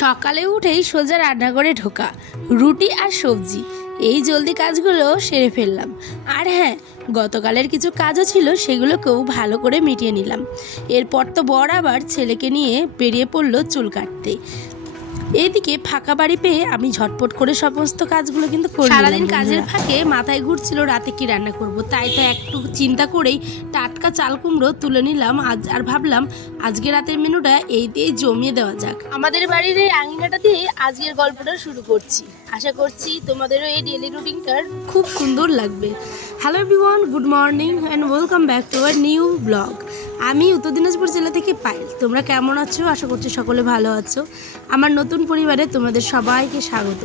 সকালে উঠেই সোজা রান্নাঘরে ঢোকা, রুটি আর সবজি, এই জলদি কাজগুলো সেরে ফেললাম। আর হ্যাঁ, গতকালের কিছু কাজও ছিল, সেগুলোকেও ভালো করে মিটিয়ে নিলাম। এরপর তো বর আবার ছেলেকে নিয়ে বেরিয়ে পড়লো চুল কাটতে। এদিকে ফাঁকা বাড়ি পেয়ে আমি ঝটপট করে সমস্ত কাজগুলো কিন্তু করে নিলাম। সারাদিন কাজের ফাঁকে মাথায় ঘুরছিল রাতে কি রান্না করব, তাই তো একটু চিন্তা করেই টাটকা চাল কুমড়ো তুলে নিলাম আজ, আর ভাবলাম আজকে রাতের মেনুটা এই দিয়ে জমিয়ে দেওয়া যাক। আমাদের বাড়ির এই আঙিনাটা দিয়ে আজকের গল্পটা শুরু করছি। আশা করছি তোমাদেরও এই ডেলি রুটিনটার খুব সুন্দর লাগবে। Hello everyone, good morning and welcome back to our new blog. আমি উত্তর দিনাজপুর জেলা থেকে পায়েল। তোমরা কেমন আছো? আশা করছি সকলে ভালো আছো। আমার নতুন পরিবারে তোমাদের সবাইকে স্বাগত।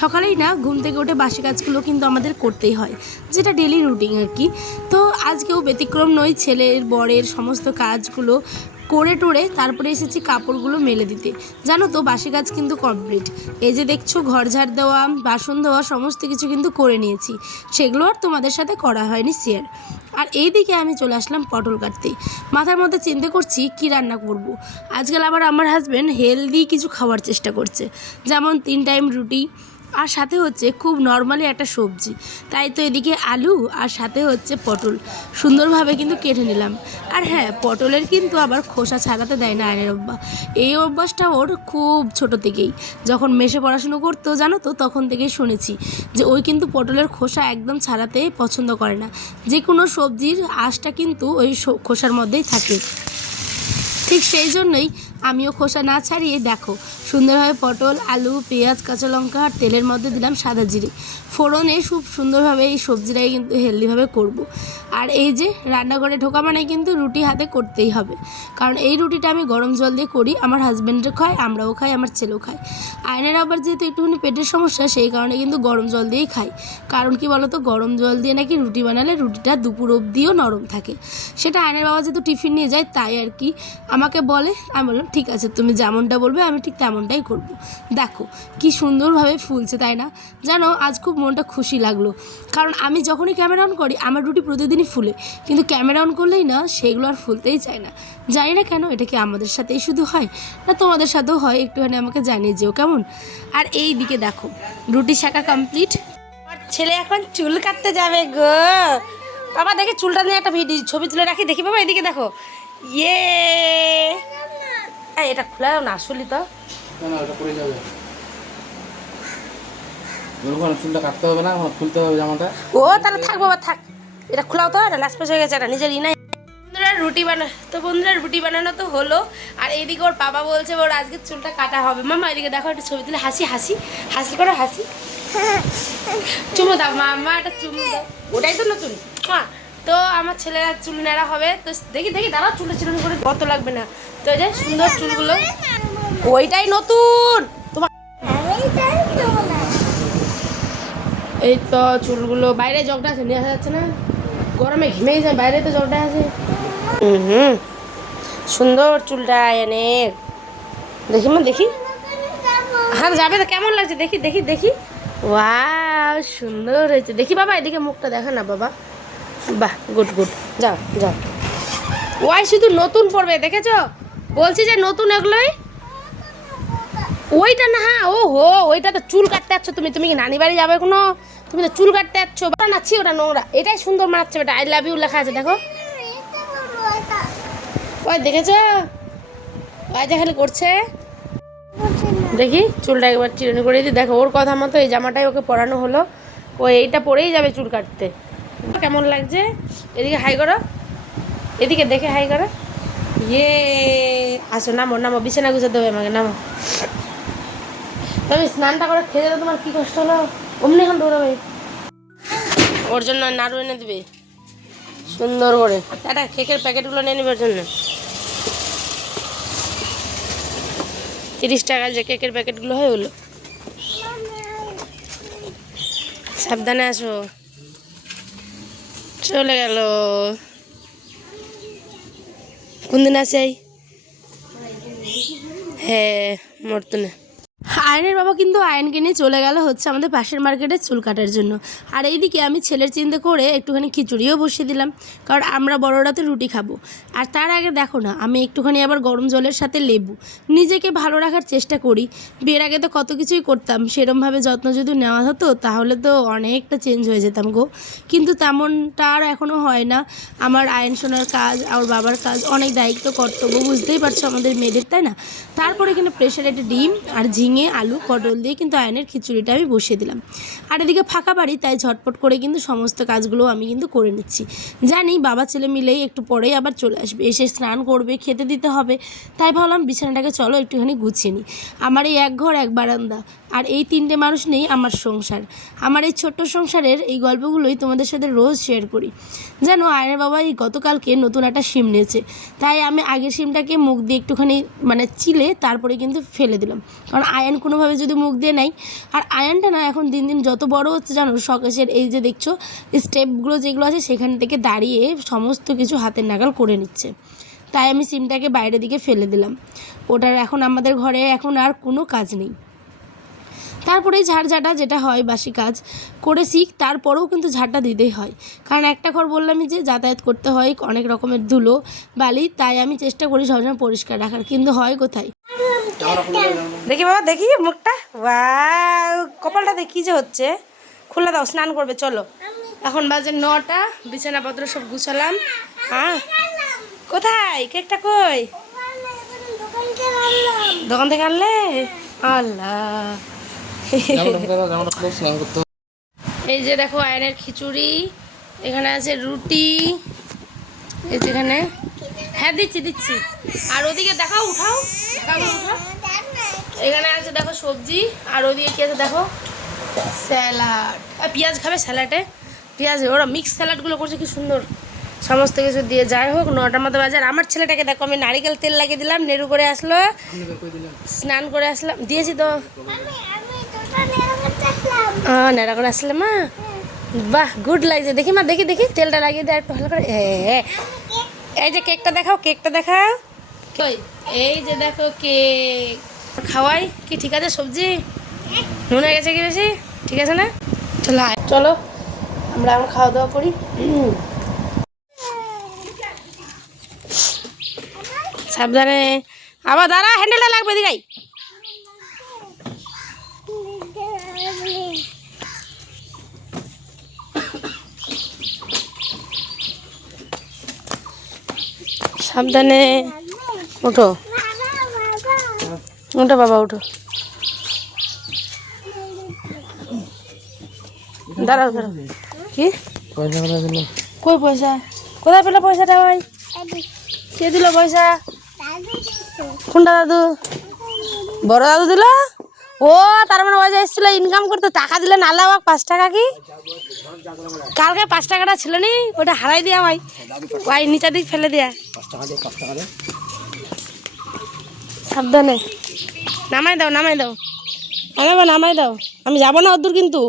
সকালেই না ঘুম থেকে উঠে বাসি কাজগুলো কিন্তু আমাদের করতেই হয়, যেটা ডেলি রুটিন আর কি। তো আজকেও ব্যতিক্রম নয়, ছেলের বরের সমস্ত কাজগুলো করে টোরে তারপরে এসেছি কাপড়গুলো মেলে দিতে। জানো তো, বাসি কাজ কিন্তু কমপ্লিট। এই যে দেখছো, ঘর ঝাড় দেওয়া, বাসন ধোয়া, সমস্ত কিছু কিন্তু করে নিয়েছি। সেগুলো আর তোমাদের সাথে করা হয়নি শেয়ার। আর এইদিকে আমি চলে আসলাম পটল কাটতে। মাথার মধ্যে চিন্তা করছি কি রান্না করব। আজকাল আবার আমার হাজব্যান্ড হেলদি কিছু খাওয়ার চেষ্টা করছে, যেমন 3 টাইম রুটি আর সাথে হচ্ছে খুব নর্মালি একটা সবজি। তাই তো এদিকে আলু আর সাথে হচ্ছে পটল সুন্দরভাবে কিন্তু কেটে নিলাম। আর হ্যাঁ, পটলের কিন্তু আবার খোসা ছাড়াতে দেয় না আয়নের অভ্যাস। এই অভ্যাসটা ওর খুব ছোট থেকেই, যখন মেসে পড়াশুনো করতো জানো তো, তখন থেকেই শুনেছি যে ওই কিন্তু পটলের খোসা একদম ছাড়াতে পছন্দ করে না। যে কোনো সবজির আঁশটা কিন্তু ওই খোসার মধ্যেই থাকে। ঠিক সেই জন্যই আমিও খোসা না ছাড়িয়ে দেখো সুন্দরভাবে পটল, আলু, পেঁয়াজ, কাঁচা লঙ্কা আর তেলের মধ্যে দিলাম সাদা জিরে ফোড়নে। খুব সুন্দরভাবে এই সবজিটাই কিন্তু হেলদিভাবে করব। আর এই যে রান্নাঘরে ঢোকা মানে কিন্তু রুটি হাতে করতেই হবে, কারণ এই রুটিটা আমি গরম জল দিয়ে করি। আমার হাজব্যান্ডও খায়, আমরাও খাই, আমার ছেলেও খায়। আয়নের আবার যেহেতু একটুখানি পেটের সমস্যা, সেই কারণে কিন্তু গরম জল দিয়েই খাই। কারণ কি বলতো, গরম জল দিয়ে নাকি রুটি বানালে রুটিটা দুপুর অবধিও নরম থাকে। সেটা আয়নের বাবা যেহেতু টিফিন নিয়ে যায়, তাই আর কি আমাকে বলে। আমি বললাম ঠিক আছে, তুমি যেমনটা বলবে আমি ঠিক তেমনটাই করব। দেখো কি সুন্দরভাবে ফুলছে, তাই না? জানো, আজ খুব মনটা খুশি লাগলো, কারণ আমি যখনই ক্যামেরা অন করি আমার রুটি প্রতিদিনই ফুলে, কিন্তু ক্যামেরা অন করলেই না সেগুলো আর ফুলতেই চায় না। জানি না কেন, এটা কি আমাদের সাথেই শুধু হয় না তোমাদের সাথেও হয়? একটুখানি আমাকে জানিয়ে যেও কেমন। আর এই দিকে দেখো রুটি শাকা কমপ্লিট। আমার ছেলে এখন চুল কাটতে যাবে গো। বাবা দেখে চুলটা নিয়ে একটা ভিডিও ছবি তুলে রাখি, দেখি বাবা এদিকে দেখো। ইয়ে, এটা খোলা না আসলে তো চুলটা কাটতে হবে না, খুলতে হবে জামাটা। ও তাহলে থাক বাবা থাক, এটা খোলাও তো, এটা লাস্ট পেজ হয়ে গেছে, এটা নিজের ই নাই। বন্ধুরা রুটি বানানো তো হলো। আর এইদিকে ওর বাবা বলছে ওর আজকে চুলটা কাটা হবে। মামা এদিকে দেখো, একটা ছবি তুলে হাসি হাসি হাসি করে হাসি। চুমো দাও মামা, একটা চুমো দাও। ওটাই তো নতুন। হ্যাঁ, তো আমার ছেলেরা চুল নেড়া হবে, তো দেখি দেখি দাঁড়াও, চুলটা চিরুনি করে কত লাগবে না। তো এই যে সুন্দর চুলগুলো, ওইটাই নতুন তোমার। এই তো চুলগুলো, বাইরে জগটা আছে, নিয়ে আসা যাচ্ছে না, গরমে ঘেমেই যায়, বাইরে তো জগটা আছে। সুন্দর চুলটা এনের, দেখি মা দেখি। হ্যাঁ যাবে তো, কেমন লাগছে দেখি দেখি দেখি। ওয়াও সুন্দর হয়েছে, দেখি বাবা এদিকে মুখটা দেখা না বাবা। বাহ, গুড গুড, যাও যাও। ওয়াই শুধু নতুন পড়বে, দেখেছো? বলছি যে নতুন এগুলোই। ওইটা না, হ্যাঁ ও হো, ওইটা তো চুল কাটতে যাচ্ছ তুমি। তুমি কি নানি বাড়ি যাবে কোনো? তুমি তো চুল কাটতে যাচ্ছ। ওটা নাচ্ছি, ওটা নোংরা। এটাই সুন্দর মানাচ্ছে, বেটা আই লাভ ইউ লেখা আছে দেখো। ওই দেখেছো, ওই যে খালি করছে। দেখি চুলটা একবার চিরুনি করে দিই। দেখো ওর কথা মতো এই জামাটাই ওকে পরানো হলো। ও এইটা পরেই যাবে চুল কাটতে। কেমন লাগছে? এদিকে হাই করো, এদিকে দেখে হাই করো। ইয়ে, আসো নামো নামো, বিছানা গুছাতে হবে আমাকে, নামো। তুমি স্নানটা করে খেয়ে যাবে, তোমার কি কষ্ট হলো? অমনি এখন দৌড়াবে। ওর জন্য নাড়ু এনে দিবে সুন্দর করে। একটা কেকের প্যাকেটগুলো নিয়ে নেবে ওর জন্য। 30 টাকার যে কেকের প্যাকেটগুলো হয় ওগুলো। সাবধানে আসো। চলে গেল। কোন দিন আসে? হ্যাঁ মরতো না। আয়নের বাবা কিন্তু আয়নকে নিয়ে চলে গেল হচ্ছে আমাদের পাশের মার্কেটে চুল কাটার জন্য। আর এইদিকে আমি ছেলের চিন্তা করে একটুখানি খিচুড়িও বসিয়ে দিলাম, কারণ আমরা বড়রা তো রুটি খাবো। আর তার আগে দেখো না, আমি একটুখানি আবার গরম জলের সাথে লেবু, নিজেকে ভালো রাখার চেষ্টা করি। বিয়ের আগে তো কত কিছুই করতাম, সেরমভাবে যত্ন যদি নেওয়া হতো তাহলে তো অনেকটা চেঞ্জ হয়ে যেতাম গো। কিন্তু তেমনটা আর এখনও হয় না। আমার আয়ন সোনার কাজ, আমার বাবার কাজ, অনেক দায়িত্ব কর্তব্য, বুঝতেই পারছো আমাদের মেয়েদের, তাই না? তারপরে এখানে প্রেশারে একটা ডিম আর ঝিঙে আলু পটল দিয়ে কিন্তু আয়নের খিচুড়িটা আমি বসিয়ে দিলাম। আর এদিকে ফাঁকা বাড়ি, তাই ঝটপট করে কিন্তু সমস্ত কাজগুলো আমি কিন্তু করে নিচ্ছি। জানি বাবা ছেলে মিলেই একটু পরেই আবার চলে আসবে, এসে স্নান করবে, খেতে দিতে হবে। তাই ভাবলাম বিছানাটাকে চলো একটুখানি গুছিয়ে নিই। আমার এই এক ঘর এক বারান্দা আর এই 3টে মানুষ নেই আমার সংসার। আমার এই ছোট্ট সংসারের এই গল্পগুলোই তোমাদের সাথে রোজ শেয়ার করি। জানো, আয়নের বাবা এই গতকালকে নতুন একটা সিম নিয়েছে, তাই আমি আগের সিমটাকে মুখ দিয়ে একটুখানি মানে চিলে তারপরে কিন্তু ফেলে দিলাম, কারণ আয়ন কোনোভাবে যদি মুখ দিয়ে নেয়। আর আয়নটা না এখন দিন দিন যত বড় হচ্ছে জানো, শখের এই যে দেখছো স্টেপগুলো যেগুলো আছে সেখান থেকে দাঁড়িয়ে সমস্ত কিছু হাতের নাগাল করে নিচ্ছে। তাই আমি সিমটাকে বাইরের দিকে ফেলে দিলাম। ওটার এখন আমাদের ঘরে এখন আর কোনো কাজ নেই। তারপরে ঝাড়ঝাঁটা যেটা হয় বাসি কাজ করেছি, তারপরেও কিন্তু ঝাড়টা দিতেই হয়, কারণ একটা ঘর বললামই যে যাতায়াত করতে হয়, অনেক রকমের ধুলো বালি, তাই আমি চেষ্টা করি সবসময় পরিষ্কার রাখার, কিন্তু হয় কোথায়। দেখি বাবা, দেখি মুখটা, ওয়াও, কপালটা দেখি যে হচ্ছে। খুলে দাও, স্নান করবে চলো। এখন বাজে 9টা, বিছানাপত্র সব গুছালাম। হ্যাঁ, কোথায় কেকটা, কই? দোকান থেকে আনলে? আল্লাহ। এই যে দেখো আয়নের খিচুড়ি, এখানে আছে রুটি, এই যেখানে, হ্যাঁ দিচ্ছি দিচ্ছি। আর ওদিকে দেখাও, উঠাও, উঠাও। এখানে আছে দেখো সবজি, আর ওদিকে কি আছে দেখো স্যালাড। আর পেঁয়াজ খাবে স্যালাডে? পেঁয়াজ, ওরা মিক্স স্যালাডগুলো করছে কি সুন্দর, সমস্ত কিছু দিয়ে। যাই হোক, 9টার মতো বাজার। আমার ছেলেটাকে দেখো, আমি নারিকেল তেল লাগিয়ে দিলাম, নেড়ু করে আসলো, স্নান করে আসলাম, দিয়েছি তো নেড়া করে আসলে মা, বাহ গুড লাগছে। দেখি মা, দেখি দেখি তেলটা লাগিয়ে দেয় একটু ভালো করে। এই যে কেকটা দেখাও, কেকটা দেখাও, কই? এই যে দেখো কেক, খাওয়াই কি ঠিক আছে? সবজি নুন হয়ে গেছে কি বেশি? ঠিক আছে না? চলো চলো আমরা এখন খাওয়া দাওয়া করি। সাবধানে, আবার দাঁড়া, হ্যান্ডেলটা লাগবে দিঘাই। সাবধানে, উঠো উঠো বাবা, উঠো, দাঁড়াও দাঁড়াও। কি কই পয়সা? কোথায় পেলো পয়সাটা? ভাই কে দিল পয়সা? কোনটা দাদু? বড় দাদু দিল? ও তার মানে ওই যে এসেছিল ইনকাম করতে, টাকা দিলে নালা 5 টাকা। কি কালকে 5 টাকাটা ছিল নি, ওটা হারাই দিয়া ভাই, ওই নিচা দিক ফেলে দিয়া। সাবধানে, নামাই দাও নামাই দাও, নামাই দাও, আমি যাবো না অদূর কিন্তু।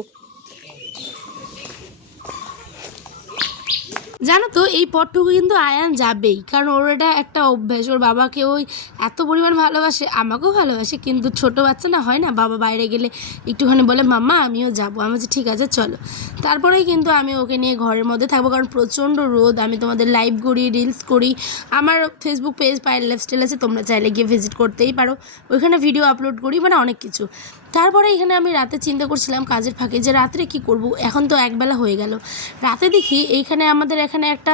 জানো তো এই পথটুকু কিন্তু আয়ান যাবেই, কারণ ওর এটা একটা অভ্যাস। ওর বাবাকে ওই এত পরিমাণ ভালোবাসে, আমাকেও ভালোবাসে, কিন্তু ছোট বাচ্চা না, হয় না বাবা বাইরে গেলে একটুখানি বলে মাম্মা আমিও যাবো। আমি বলছি ঠিক আছে চলো। তারপরেই কিন্তু আমি ওকে নিয়ে ঘরের মধ্যে থাকবো, কারণ প্রচণ্ড রোদ। আমি তোমাদের লাইভ করি, রিলস করি, আমার ফেসবুক পেজ পায়েল লাইফস্টাইল আছে, তোমরা চাইলে গিয়ে ভিজিট করতেই পারো, ওইখানে ভিডিও আপলোড করি, মানে অনেক কিছু। তারপরে এখানে আমি রাতে চিন্তা করছিলাম কাজের ফাঁকে যে রাত্রে কি করব। এখন তো একবেলা হয়ে গেল, রাতে দেখি এইখানে আমাদের এখানে একটা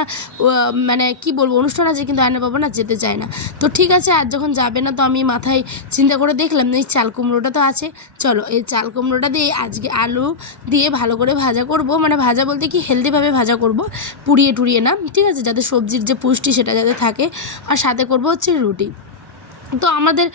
মানে কি বলবো অনুষ্ঠান আছে, কিন্তু আয়না বাবা না যেতে চায় না। তো ঠিক আছে, আর যখন যাবে না তো আমি মাথায় চিন্তা করে দেখলাম এই চাল কুমড়োটা তো আছে, চলো এই চাল কুমড়োটা দিয়ে আজকে আলু দিয়ে ভালো করে ভাজা করব, মানে ভাজা বলতে কি হেলদিভাবে ভাজা করব, পুড়িয়ে টুড়িয়ে না, ঠিক আছে, যাতে সবজির যে পুষ্টি সেটা যাতে থাকে। আর সাথে করব হচ্ছে রুটি। তো আমাদের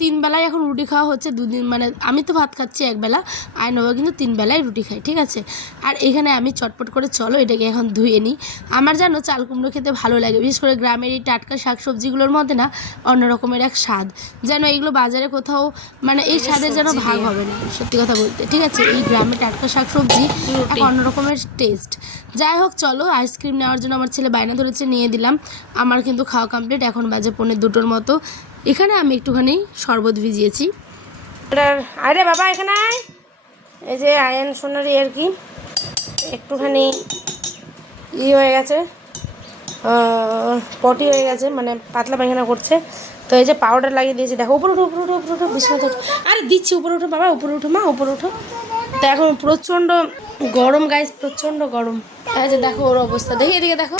3 বেলায় এখন রুটি খাওয়া হচ্ছে, 2 দিন মানে আমি তো ভাত খাচ্ছি একবেলা, আয়ন বাবা কিন্তু 3 বেলায় রুটি খাই, ঠিক আছে। আর এখানে আমি চটপট করে চলো এটাকে এখন ধুয়ে নিই। আমার জানো চাল কুমড়ো খেতে ভালো লাগে, বিশেষ করে গ্রামের এই টাটকা শাকসবজিগুলোর মধ্যে না অন্য রকমের এক স্বাদ, যেন এইগুলো বাজারে কোথাও মানে এই স্বাদের যেন ভাগ হবে না, সত্যি কথা বলতে, ঠিক আছে। এই গ্রামের টাটকা শাকসবজি এক অন্য রকমের টেস্ট। যাই হোক চলো, আইসক্রিম নেওয়ার জন্য আমার ছেলে বায়না ধরেছে, নিয়ে দিলাম। আমার কিন্তু খাওয়া কমপ্লিট, এখন বাজে 1:45 মতো। এখানে আমি একটুখানি শরবত ভিজিয়েছি, আরে বাবা এখানে আয়। এই যে আয়ন সোনারি আর কি একটুখানি হয়ে গেছে, পটি হয়ে গেছে, মানে পাতলা পায়খানা করছে। তো এই যে পাউডার লাগিয়ে দিয়েছি, দেখো উপরে উঠো উপরে উঠো উপরে উঠো, বিছানাতে উঠো। আরে দিচ্ছি, উপরে উঠো বাবা, উপরে উঠো মা, উপরে উঠো। তো এখন প্রচণ্ড গরম গাইস, প্রচণ্ড গরম। এই যে দেখো ওর অবস্থা, দেখি এদিকে দেখো,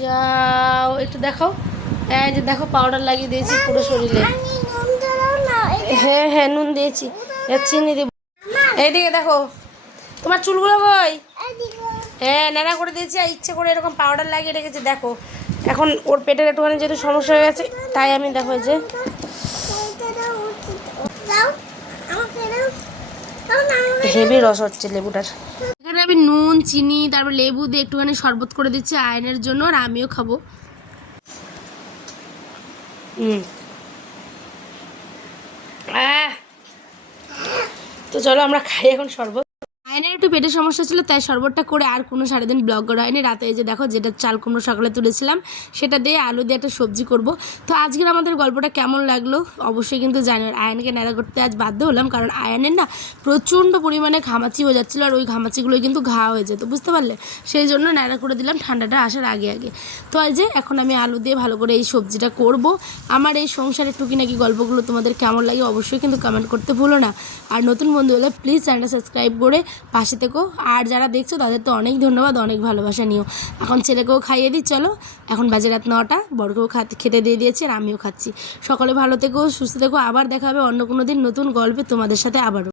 ইয়াও একটু দেখো। এই যে দেখো পাউডার লাগিয়ে দিয়েছি পুরো শরীরে। হ্যাঁ হ্যাঁ নুন দিয়েছি, চিনি দিব। এইদিকে দেখো তোমার চুলগুলো কই? হ্যাঁ ন্যাড়া করে দিয়েছি, আর ইচ্ছে করে এরকম পাউডার লাগিয়ে রেখেছি। দেখো এখন ওর পেটের একটুখানি যেহেতু সমস্যা হয়ে গেছে, তাই আমি দেখো যে হেভি রস হচ্ছে লেবুটার। এখানে আমি নুন চিনি তারপর লেবু দিয়ে একটুখানি শরবত করে দিচ্ছি আয়নের জন্য, আর আমিও খাবো। তো চলো আমরা খাই এখন শরবত। আয়নের একটু পেটের সমস্যা ছিল, তাই শরবতটা করে আর কোনো সারাদিন ব্লগ করা হয়নি। রাতে এই যে দেখো যেটা চাল কুমড়ো সকালে তুলেছিলাম সেটা দিয়ে আলু দিয়ে একটা সবজি করব। তো আজকের আমাদের গল্পটা কেমন লাগলো অবশ্যই কিন্তু জানি। আয়নকে ন্যাড়া করতে আজ বাধ্য হলাম, কারণ আয়নের না প্রচণ্ড পরিমাণে ঘামাচি হয়ে যাচ্ছিলো, আর ওই ঘামাচিগুলোই কিন্তু ঘা হয়ে যেত, বুঝতে পারলে? সেই জন্য ন্যাড়া করে দিলাম ঠান্ডাটা আসার আগে আগে। তো এই যে এখন আমি আলু দিয়ে ভালো করে এই সবজিটা করব। আমার এই সংসারের টুকিনাকি গল্পগুলো তোমাদের কেমন লাগে অবশ্যই কিন্তু কমেন্ট করতে ভুলো না। আর নতুন বন্ধু হলে প্লিজ চ্যানেলটা সাবস্ক্রাইব করে পাশে থেকো। আর যারা দেখছো তাদের তো অনেক ধন্যবাদ, অনেক ভালোবাসা নিও। এখন ছেলেকেও খাইয়ে দিই, চলো এখন বাজে রাত 9টা, বড়কেও খেতে দিয়ে দিয়েছি আর আমিও খাচ্ছি। সকলে ভালো থেকো, সুস্থ থেকো, আবার দেখা হবে অন্য কোনো দিন নতুন গল্পে তোমাদের সাথে আবারও।